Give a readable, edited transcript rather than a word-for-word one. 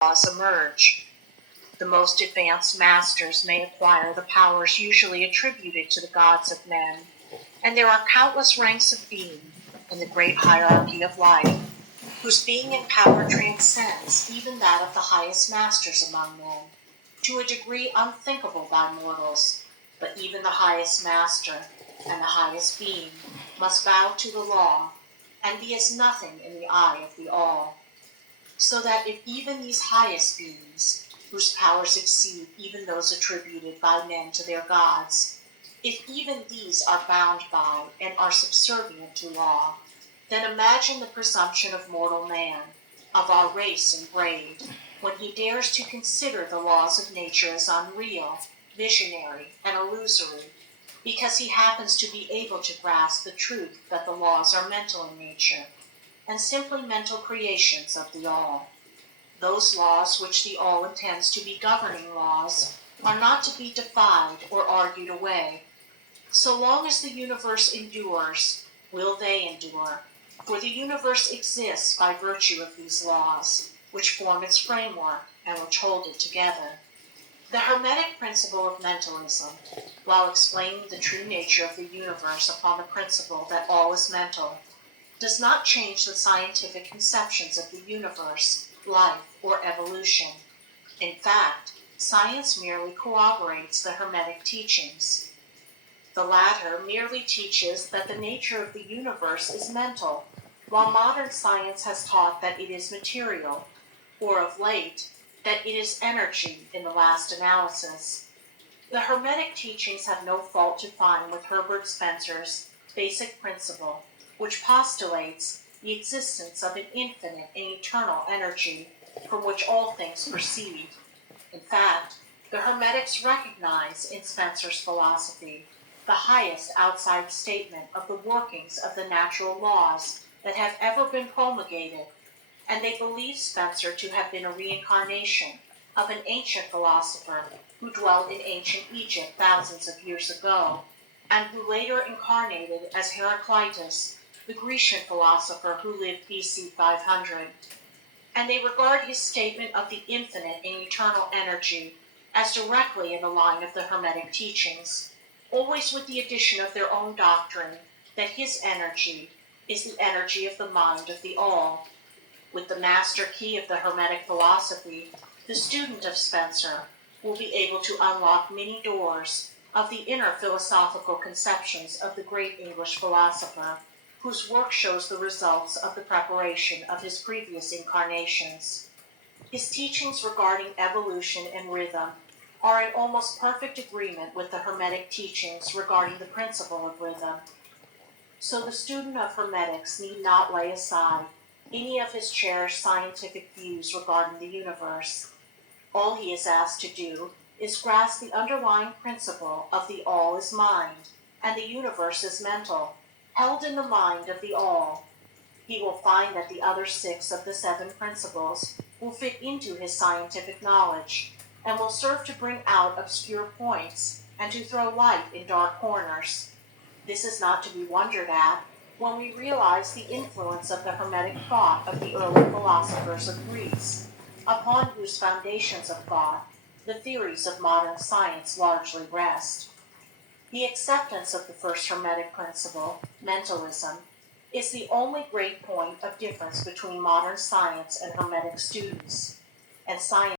laws emerge. The most advanced masters may acquire the powers usually attributed to the gods of men, and there are countless ranks of being in the great hierarchy of life, whose being and power transcends even that of the highest masters among men, to a degree unthinkable by mortals. But even the highest master and the highest being must bow to the law, and be as nothing in the eye of the all. So that if even these highest beings, whose powers exceed even those attributed by men to their gods, if even these are bound by and are subservient to law, then imagine the presumption of mortal man, of our race and grade, when he dares to consider the laws of nature as unreal, visionary, and illusory, because he happens to be able to grasp the truth that the laws are mental in nature, and simply mental creations of the all. Those laws which the all intends to be governing laws are not to be defied or argued away. So long as the universe endures, will they endure, for the universe exists by virtue of these laws, which form its framework and which hold it together. The Hermetic principle of mentalism, while explaining the true nature of the universe upon the principle that all is mental, does not change the scientific conceptions of the universe, life, or evolution. In fact, science merely corroborates the Hermetic teachings. The latter merely teaches that the nature of the universe is mental, while modern science has taught that it is material, or of late, that it is energy in the last analysis. The Hermetic teachings have no fault to find with Herbert Spencer's basic principle, which postulates the existence of an infinite and eternal energy from which all things proceed. In fact, the Hermetics recognize in Spencer's philosophy the highest outside statement of the workings of the natural laws that have ever been promulgated, and they believe Spencer to have been a reincarnation of an ancient philosopher who dwelt in ancient Egypt thousands of years ago, and who later incarnated as Heraclitus, the Grecian philosopher who lived BC 500. And they regard his statement of the infinite and eternal energy as directly in the line of the Hermetic teachings, always with the addition of their own doctrine that his energy is the energy of the mind of the all. With the master key of the Hermetic philosophy, the student of Spencer will be able to unlock many doors of the inner philosophical conceptions of the great English philosopher, whose work shows the results of the preparation of his previous incarnations. His teachings regarding evolution and rhythm are in almost perfect agreement with the Hermetic teachings regarding the principle of rhythm. So the student of Hermetics need not lay aside any of his cherished scientific views regarding the universe. All he is asked to do is grasp the underlying principle of the all is mind, and the universe is mental, held in the mind of the all. He will find that the other 6 of the 7 principles will fit into his scientific knowledge, and will serve to bring out obscure points and to throw light in dark corners. This is not to be wondered at when we realize the influence of the Hermetic thought of the early philosophers of Greece, upon whose foundations of thought the theories of modern science largely rest. The acceptance of the first Hermetic principle, mentalism, is the only great point of difference between modern science and Hermetic students, and science